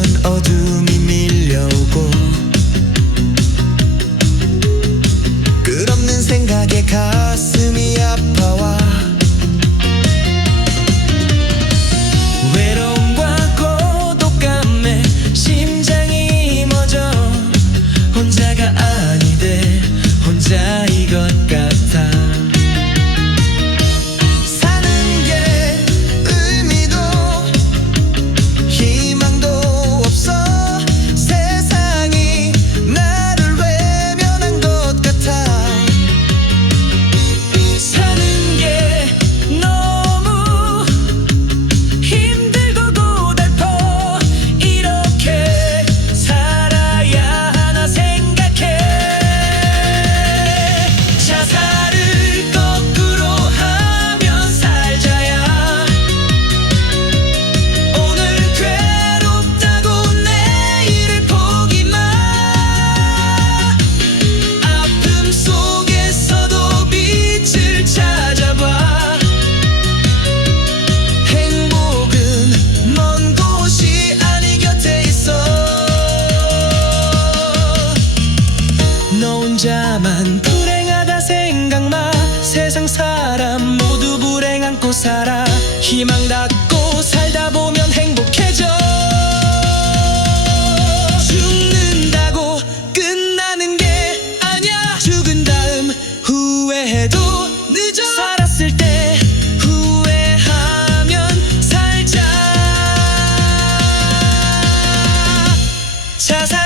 끄면 어둠이 밀려오고 끝없는 생각에 가슴이 아파와 외로움과 고독감에 심장이 멎어 혼자가 아니돼 혼자 혼자만 불행하다 생각마. 세상 사람 모두 불행 안고 살아. 희망 닫고 살다 보면 행복해져. 죽는다고 끝나는 게 아니야. 죽은 다음 후회해도 늦어. 살았을 때 후회하면 살자. 자살